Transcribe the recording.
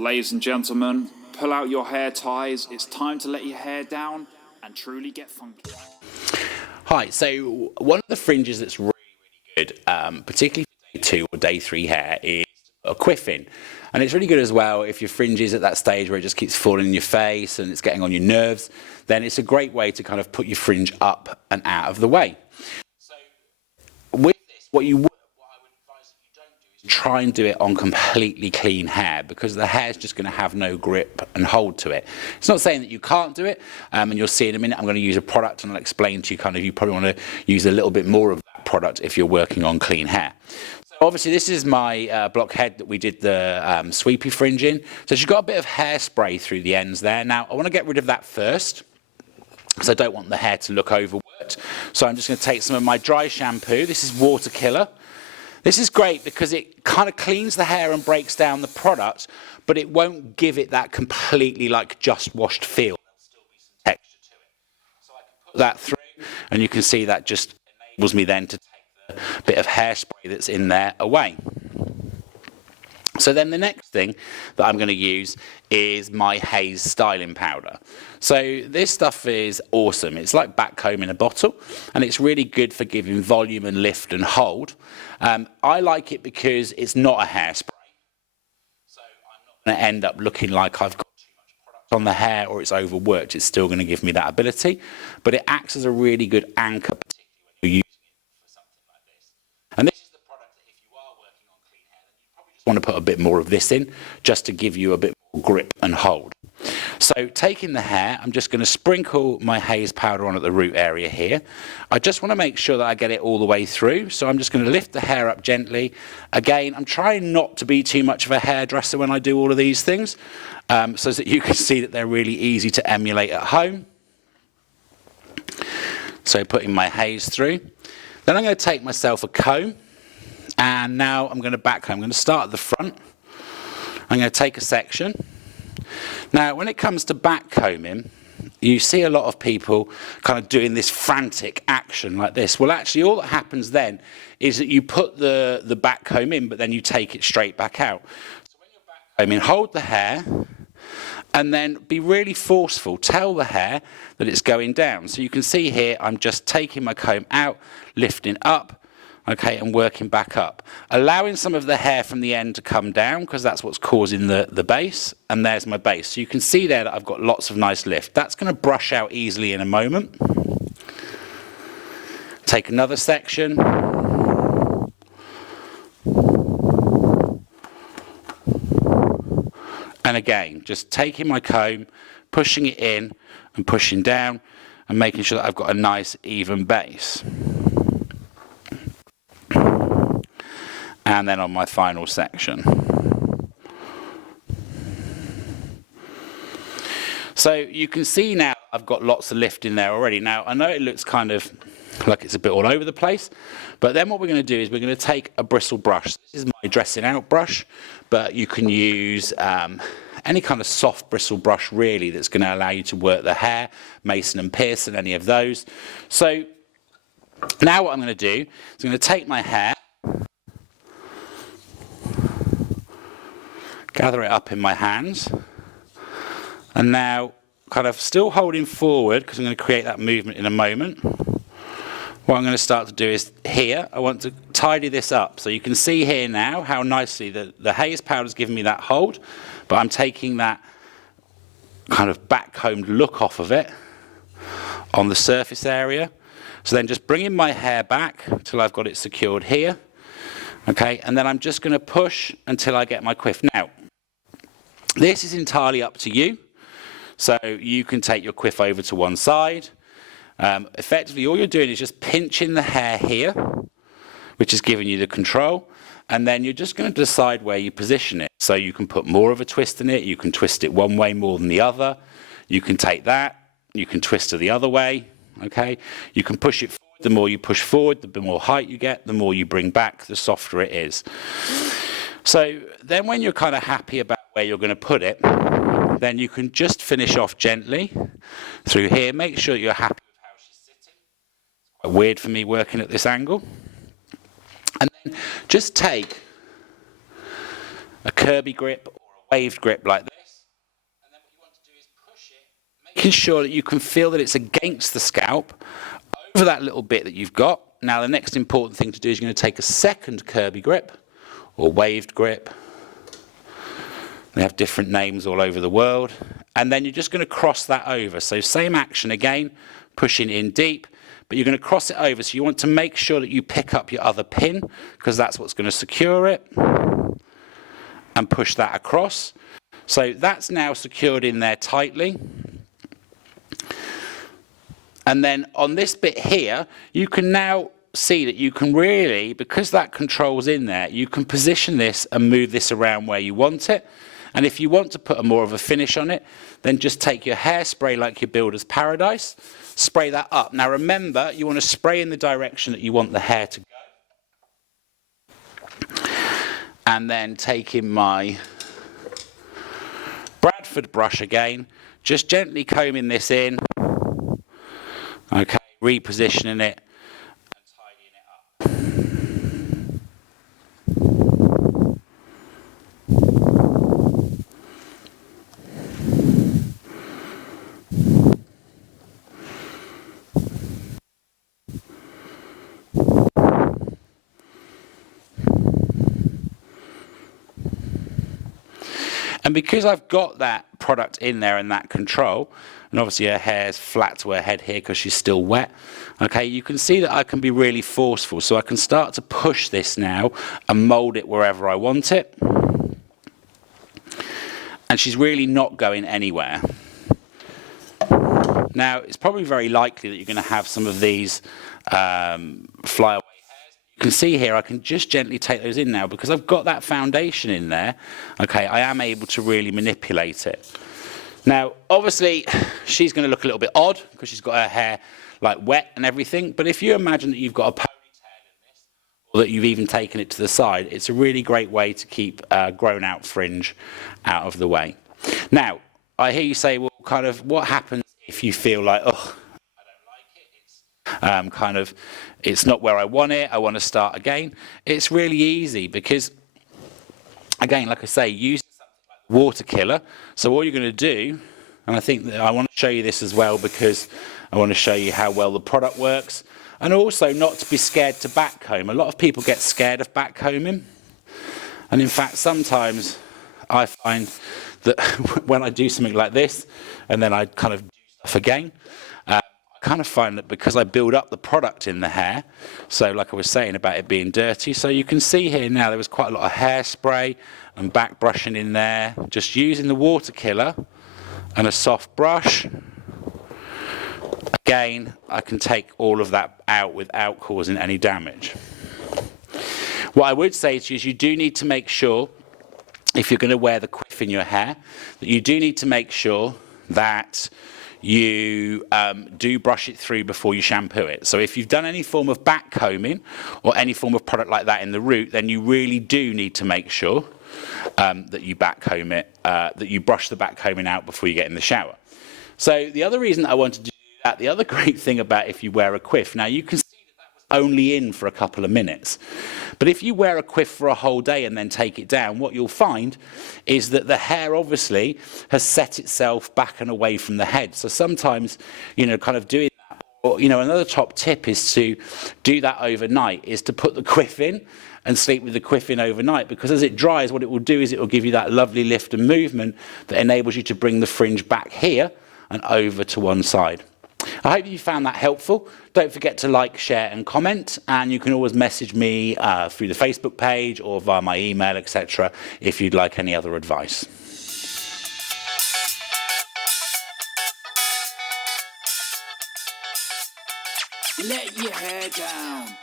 Ladies and gentlemen, pull out your hair ties. It's time to let your hair down and truly get funky. Hi, so one of the fringes that's really good, particularly for day 2 or day 3 hair, is a quiffing. And it's really good as well if your fringe is at that stage where it just keeps falling in your face and it's getting on your nerves, then it's a great way to kind of put your fringe up and out of the way. So with this, what I would advise that you don't do is try and do it on completely clean hair, because the hair is just going to have no grip and hold to it. It's not saying that you can't do it, and you'll see in a minute I'm going to use a product and I'll explain to you kind of, you probably want to use a little bit more of that product if you're working on clean hair. So obviously this is my blockhead that we did the sweepy fringe in. So she's got a bit of hairspray through the ends there. Now I want to get rid of that first, because I don't want the hair to look overworked. So I'm just going to take some of my dry shampoo. This is Water Killer. This is great because it kind of cleans the hair and breaks down the product, but it won't give it that completely like just washed feel. There'll still be some texture to it. So I can put that through, and you can see that just enables me then to take the bit of hairspray that's in there away. So then the next thing that I'm going to use is my Haze styling powder. So this stuff is awesome. It's like backcomb in a bottle, and it's really good for giving volume and lift and hold. I like it because it's not a hairspray, so I'm not going to end up looking like I've got too much product on the hair or it's overworked. It's still going to give me that ability, but it acts as a really good anchor, particularly when you're using it for something like this. And this is the product that if you are working on clean hair, then you probably just want to put a bit more of this in, just to give you a bit more grip and hold. So taking the hair, I'm just going to sprinkle my Haze powder on at the root area here. I just want to make sure that I get it all the way through. So I'm just going to lift the hair up gently. Again, I'm trying not to be too much of a hairdresser when I do all of these things, so that you can see that they're really easy to emulate at home. So putting my Haze through. Then I'm going to take myself a comb, and now I'm going to backcomb. I'm going to start at the front. I'm going to take a section. Now, when it comes to backcombing, you see a lot of people kind of doing this frantic action like this. Well, actually, all that happens then is that you put the backcomb in, but then you take it straight back out. So when you're backcombing, hold the hair, and then be really forceful. Tell the hair that it's going down. So you can see here, I'm just taking my comb out, lifting up, okay, and working back up, allowing some of the hair from the end to come down, because that's what's causing the base. And there's my base. So you can see there that I've got lots of nice lift. That's going to brush out easily in a moment. Take another section. And again, just taking my comb, pushing it in and pushing down, and making sure that I've got a nice even base. And then on my final section. So you can see now I've got lots of lift in there already. Now I know it looks kind of like it's a bit all over the place, but then what we're going to do is we're going to take a bristle brush. This is my dressing out brush, but you can use any kind of soft bristle brush really that's going to allow you to work the hair, Mason and Pearson, any of those. So now what I'm going to do is I'm going to take my hair, gather it up in my hands, and now kind of still holding forward, because I'm going to create that movement in a moment. What I'm going to start to do is here, I want to tidy this up. So you can see here now how nicely the Haze powder is giving me that hold, but I'm taking that kind of backcombed look off of it on the surface area. So then just bringing my hair back until I've got it secured here. Okay, and then I'm just going to push until I get my quiff. Now, this is entirely up to you. So you can take your quiff over to one side. Effectively, all you're doing is just pinching the hair here, which is giving you the control. And then you're just going to decide where you position it. So you can put more of a twist in it. You can twist it one way more than the other. You can take that. You can twist it the other way. Okay, you can push it forward. The more you push forward, the more height you get, the more you bring back, the softer it is. So then when you're kind of happy about where you're going to put it, then you can just finish off gently through here. Make sure you're happy with how she's sitting. It's quite weird for me working at this angle. And then just take a Kirby grip or a waved grip like this. And then what you want to do is push it, making sure that you can feel that it's against the scalp, over that little bit that you've got. Now the next important thing to do is you're going to take a second Kirby grip, or waved grip. They have different names all over the world. And then you're just going to cross that over. So same action again, pushing in deep, but you're going to cross it over. So you want to make sure that you pick up your other pin, because that's what's going to secure it, and push that across. So that's now secured in there tightly. And then on this bit here, you can now see that you can really, because that control's in there, you can position this and move this around where you want it. And if you want to put a more of a finish on it, then just take your hairspray like your Builder's Paradise, spray that up. Now remember, you want to spray in the direction that you want the hair to go. And then taking my Bradford brush again, just gently combing this in, okay, repositioning it and tidying it up. And because I've got that product in there and that control, and obviously her hair's flat to her head here because she's still wet, okay, you can see that I can be really forceful. So I can start to push this now and mould it wherever I want it. And she's really not going anywhere. Now, it's probably very likely that you're going to have some of these flyaway. You can see here I can just gently take those in now because I've got that foundation in there. Okay, I am able to really manipulate it. Now, obviously, she's going to look a little bit odd because she's got her hair like wet and everything. But if you imagine that you've got a ponytail in this, or that you've even taken it to the side, it's a really great way to keep grown-out fringe out of the way. Now, I hear you say, well, kind of, what happens if you feel like, oh, it's not where I want it, I want to start again? It's really easy because, again, like I say, use something like the water killer. So all you're going to do, and I think that I want to show you this as well because I want to show you how well the product works, and also not to be scared to backcomb. A lot of people get scared of backcombing, and in fact sometimes I find that when I do something like this and then I kind of do stuff again, I kind of find that because I build up the product in the hair, so like I was saying about it being dirty, so you can see here now there was quite a lot of hairspray and back brushing in there, just using the water killer and a soft brush. Again, I can take all of that out without causing any damage. What I would say to you is you do need to make sure, if you're going to wear the quiff in your hair, that you do need to make sure that you do brush it through before you shampoo it. So if you've done any form of back combing or any form of product like that in the root, then you really do need to make sure that you back comb it, that you brush the back combing out before you get in the shower. So the other reason that I wanted to do that, the other great thing about if you wear a quiff, now you can see that was only in for a couple of minutes. But if you wear a quiff for a whole day and then take it down, what you'll find is that the hair obviously has set itself back and away from the head. So sometimes, you know, kind of doing that, or, you know, another top tip is to do that overnight, is to put the quiff in and sleep with the quiff in overnight, because as it dries, what it will do is it will give you that lovely lift and movement that enables you to bring the fringe back here and over to one side. I hope you found that helpful. Don't forget to like, share and comment, and you can always message me through the Facebook page or via my email, etc., if you'd like any other advice. Let your hair down.